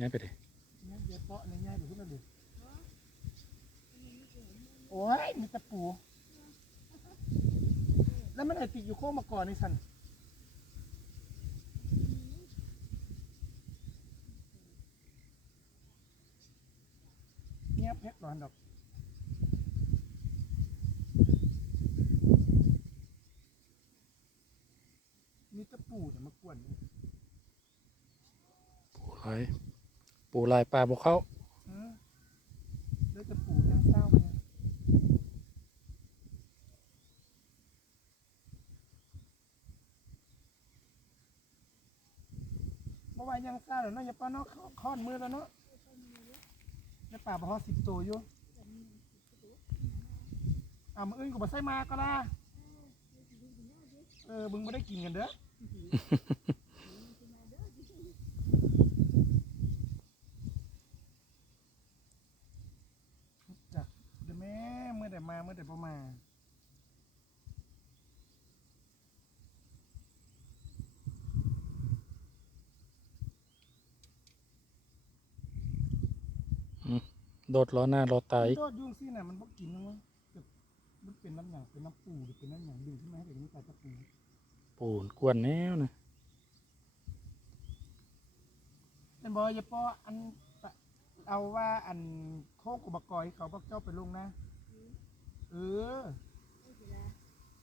ย้ายไปดิเนี่ยเดี๋ยวเปาะในง่ายดูขึ้นมาดิโอ้ยมีตะปู แล้วมันไอติดอยู่โค้งมาก่อนนี่สันเงียบเพชรร้อนดอกมีตะปูแต่มากวนนี่ปูลาย ปูลายปลาบกเข้าอืมแล้วตะปูยังเศร้าไปยังเมื่อวานยังเศร้าเดี๋ยวเนาะอย่าป้าเนาะคอนมือแล้วเนาะในป่าบ่ฮอดสิบตัวอยู่อ่ามืออื่นก็บ่ใส่มาก็ล่ะเออมึงไม่ได้กินกันเด้อ จักเดี๋ยวแม่เมื่อแต่มาเมื่อแต่พอมาโดดล้อหน้าล้อตายโทษยุ่งสิน่ะมันบ่กินนะมั้งแต่มันเป็นน้ำหนังเป็นน้ำปูหรือเป็นน้ำหนังดึงขึ้นมาให้เด็กนี่ปลาตะปูปูนกวนแนวนะเป็นบอยอย่าป้ออันปะเอาว่าอันโคกอุบกอยเขาบอกเจ้าไปลงนะ เออ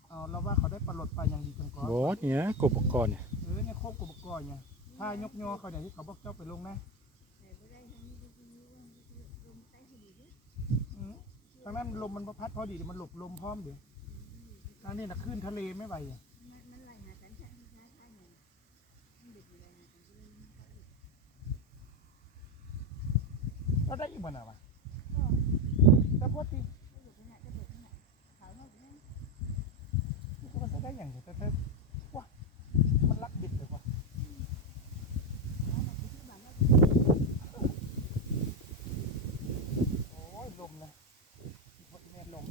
เอาเราว่าเขาได้ปลาหลดปลาอย่างดีจังก่อนบอสเนี่ยกบกรเนี่ยเออเนี่ยโคกอุบกอยเนี่ยถ้ายกยอเขาเนี่ยที่เขาบอกเจ้าไปลงนะอืมทางนั้นลมมันบ่พัดพอดีเดี๋ยวมันหลบลมพร้อมเดี๋ยวทางนี้นะขึ้นทะเลไม่ไหวอะเราได้อีกบ่น่ะวะแต่พอดีนี่ก็มันจะได้ อยู่เดียวแต่แต่ว้ามันรักดิบเลยว่ะโอ้ยลมนะพอดีแม่ลม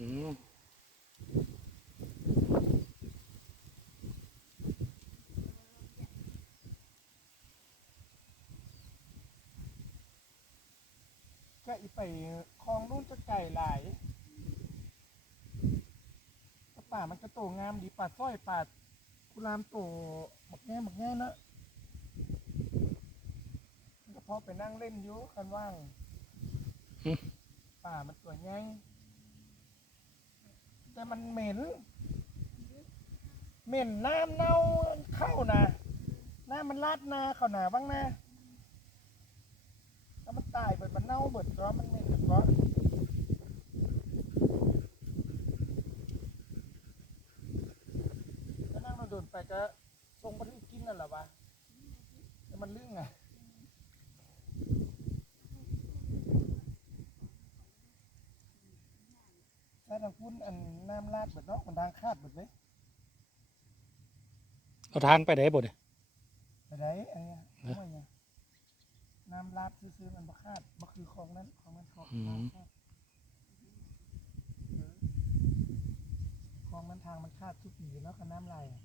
อืมก็อีไปคลองนู่นจะไก่หลาย ป่ามันก็โตงามดีป่าสร้อยป่ากุลามโตบักแง่บักแง่เนอะมันก็พอไปนั่งเล่นอยู่คันว่าง ป่ามันตัวใหญ่แต่มันเหม็น เหม็นน้ำเน่าเข้านะน้ำมันลาดนาเข้าหนาบ้างนะแล้วมันตายเบิดมันเน่าเบิดก็มันเหม็นเบิดก็ก็นั่งเราโดน ไปก็ทรงประทึกกินนั่นแหละวะแต่มันลื่นไงถ้าทางพุ่นอันน้ำลาดเบิดเนาะมันทางคาดเบิดเลยเอาทางไปไหนบ่เนี่ยไปได้อันเนี้ยห้วยเนี่ยน้ำลาดซื้อๆมันบ่คาดบ่คือของนั้นของนั้นของทางคาดเออของมันทางมันคาดทุกปีอยู่แล้วกับน้ำลายอะ